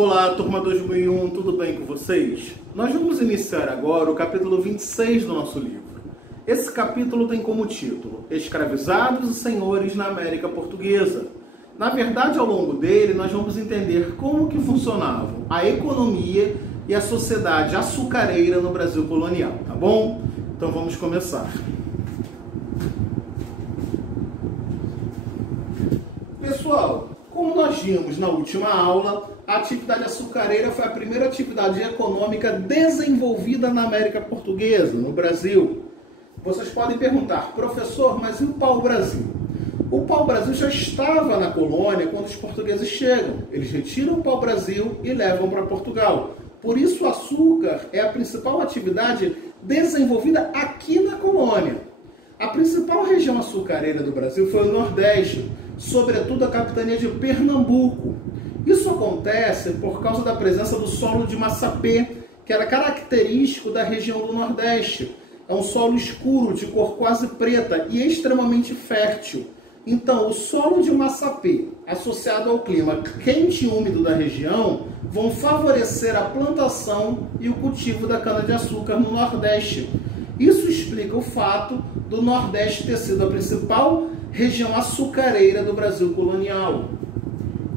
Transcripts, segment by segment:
Olá, turma 2001, tudo bem com vocês? Nós vamos iniciar agora o capítulo 26 do nosso livro. Esse capítulo tem como título Escravizados e Senhores na América Portuguesa. Na verdade, ao longo dele, nós vamos entender como que funcionavam a economia e a sociedade açucareira no Brasil colonial, tá bom? Então vamos começar. Pessoal, como nós vimos na última aula, a atividade açucareira foi a primeira atividade econômica desenvolvida na América Portuguesa, no Brasil. Vocês podem perguntar, professor, mas e o pau-brasil? O pau-brasil já estava na colônia quando os portugueses chegam. Eles retiram o pau-brasil e levam para Portugal. Por isso, o açúcar é a principal atividade desenvolvida aqui na colônia. A principal região açucareira do Brasil foi o Nordeste, sobretudo a capitania de Pernambuco. Isso acontece por causa da presença do solo de massapê, que era característico da região do Nordeste. É um solo escuro, de cor quase preta e extremamente fértil. Então, o solo de massapê, associado ao clima quente e úmido da região, vão favorecer a plantação e o cultivo da cana-de-açúcar no Nordeste. Isso explica o fato do Nordeste ter sido a principal região açucareira do Brasil colonial.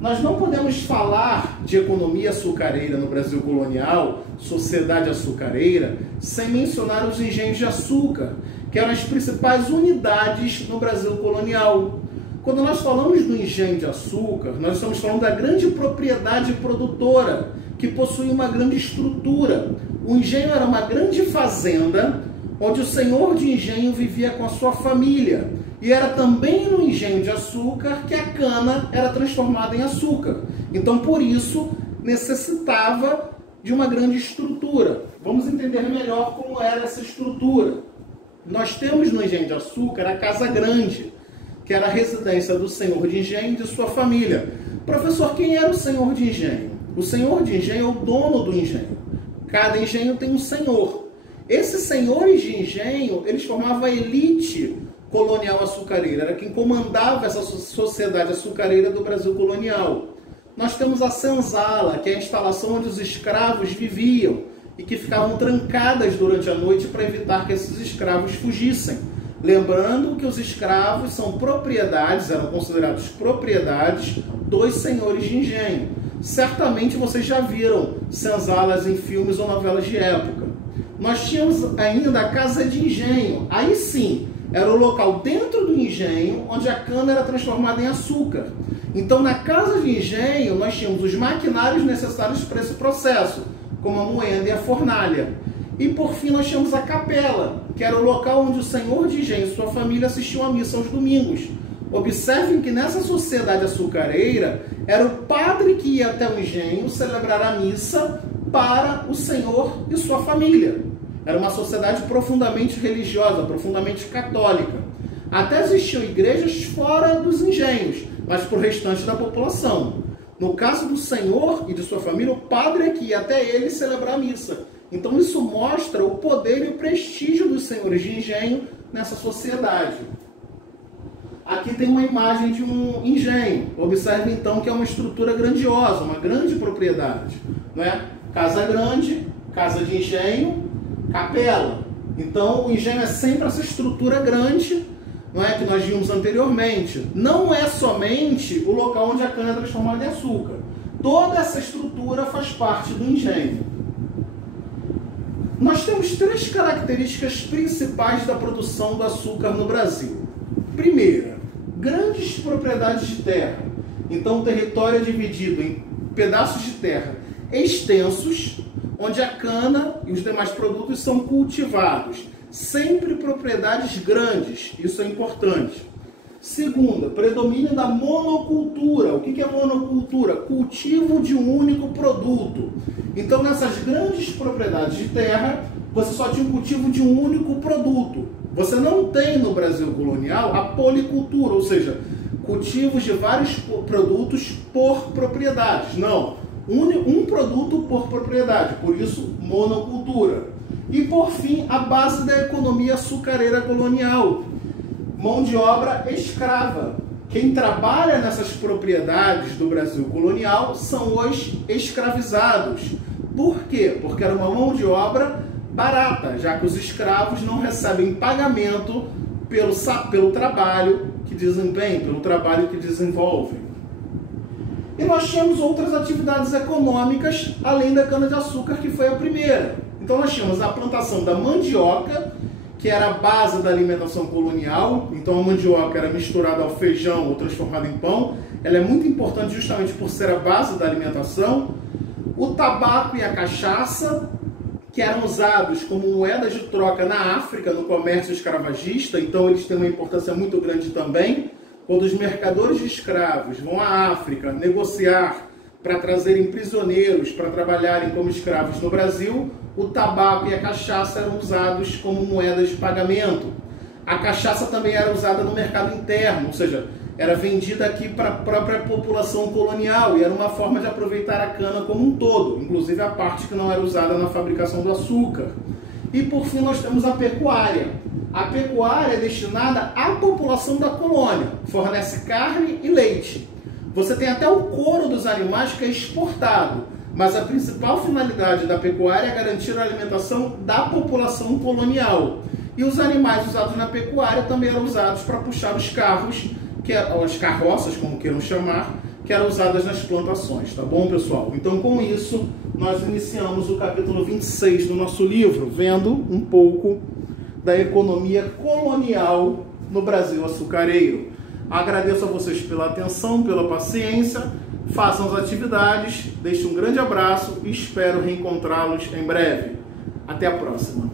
Nós não podemos falar de economia açucareira no Brasil colonial, sociedade açucareira, sem mencionar os engenhos de açúcar, que eram as principais unidades no Brasil colonial. Quando nós falamos do engenho de açúcar, nós estamos falando da grande propriedade produtora, que possuía uma grande estrutura. O engenho era uma grande fazenda, onde o senhor de engenho vivia com a sua família. E era também no engenho de açúcar que a cana era transformada em açúcar. Então, por isso, necessitava de uma grande estrutura. Vamos entender melhor como era essa estrutura. Nós temos no engenho de açúcar a Casa Grande, que era a residência do senhor de engenho e de sua família. Professor, quem era o senhor de engenho? O senhor de engenho é o dono do engenho. Cada engenho tem um senhor. Esses senhores de engenho, eles formavam a elite colonial açucareira, era quem comandava essa sociedade açucareira do Brasil colonial. Nós temos a senzala, que é a instalação onde os escravos viviam e que ficavam trancadas durante a noite para evitar que esses escravos fugissem. Lembrando que os escravos são propriedades, eram considerados propriedades dos senhores de engenho. Certamente vocês já viram senzalas em filmes ou novelas de época. Nós tínhamos ainda a Casa de Engenho, aí sim, era o local dentro do engenho onde a cana era transformada em açúcar. Então, na Casa de Engenho, nós tínhamos os maquinários necessários para esse processo, como a moenda e a fornalha. E, por fim, nós tínhamos a capela, que era o local onde o senhor de engenho e sua família assistiam à missa aos domingos. Observem que nessa sociedade açucareira, era o padre que ia até o engenho celebrar a missa para o senhor e sua família. Era uma sociedade profundamente religiosa, profundamente católica. Até existiam igrejas fora dos engenhos, mas para o restante da população. No caso do senhor e de sua família, o padre é que ia até ele celebrar a missa. Então isso mostra o poder e o prestígio dos senhores de engenho nessa sociedade. Aqui tem uma imagem de um engenho. Observe então que é uma estrutura grandiosa, uma grande propriedade, não é? Casa grande, casa de engenho, capela. Então, o engenho é sempre essa estrutura grande, não é, que nós vimos anteriormente. Não é somente o local onde a cana é transformada em açúcar. Toda essa estrutura faz parte do engenho. Nós temos três características principais da produção do açúcar no Brasil. Primeira, grandes propriedades de terra. Então, o território é dividido em pedaços de terra extensos, onde a cana e os demais produtos são cultivados. Sempre propriedades grandes, isso é importante. Segunda, predomínio da monocultura. O que é monocultura? Cultivo de um único produto. Então, nessas grandes propriedades de terra, você só tinha o cultivo de um único produto. Você não tem no Brasil colonial a policultura, ou seja, cultivos de vários produtos por propriedades. Não. Um produto por propriedade, por isso monocultura. E por fim, a base da economia açucareira colonial, mão de obra escrava. Quem trabalha nessas propriedades do Brasil colonial são os escravizados. Por quê? Porque era uma mão de obra barata, já que os escravos não recebem pagamento pelo trabalho que desempenham, pelo trabalho que desenvolvem. E nós tínhamos outras atividades econômicas além da cana-de-açúcar, que foi a primeira. Então nós tínhamos a plantação da mandioca, que era a base da alimentação colonial. Então a mandioca era misturada ao feijão ou transformada em pão. Ela é muito importante justamente por ser a base da alimentação. O tabaco e a cachaça, que eram usados como moedas de troca na África, no comércio escravagista. Então eles têm uma importância muito grande também. Quando os mercadores de escravos vão à África negociar para trazerem prisioneiros para trabalharem como escravos no Brasil, o tabaco e a cachaça eram usados como moedas de pagamento. A cachaça também era usada no mercado interno, ou seja, era vendida aqui para a própria população colonial e era uma forma de aproveitar a cana como um todo, inclusive a parte que não era usada na fabricação do açúcar. E por fim nós temos a pecuária. A pecuária é destinada à população da colônia, fornece carne e leite. Você tem até o couro dos animais que é exportado, mas a principal finalidade da pecuária é garantir a alimentação da população colonial. E os animais usados na pecuária também eram usados para puxar os carros, as carroças, como queiram chamar, que eram usadas nas plantações, tá bom, pessoal? Então, com isso, nós iniciamos o capítulo 26 do nosso livro, vendo um pouco da economia colonial no Brasil açucareiro. Agradeço a vocês pela atenção, pela paciência, façam as atividades, deixo um grande abraço e espero reencontrá-los em breve. Até a próxima!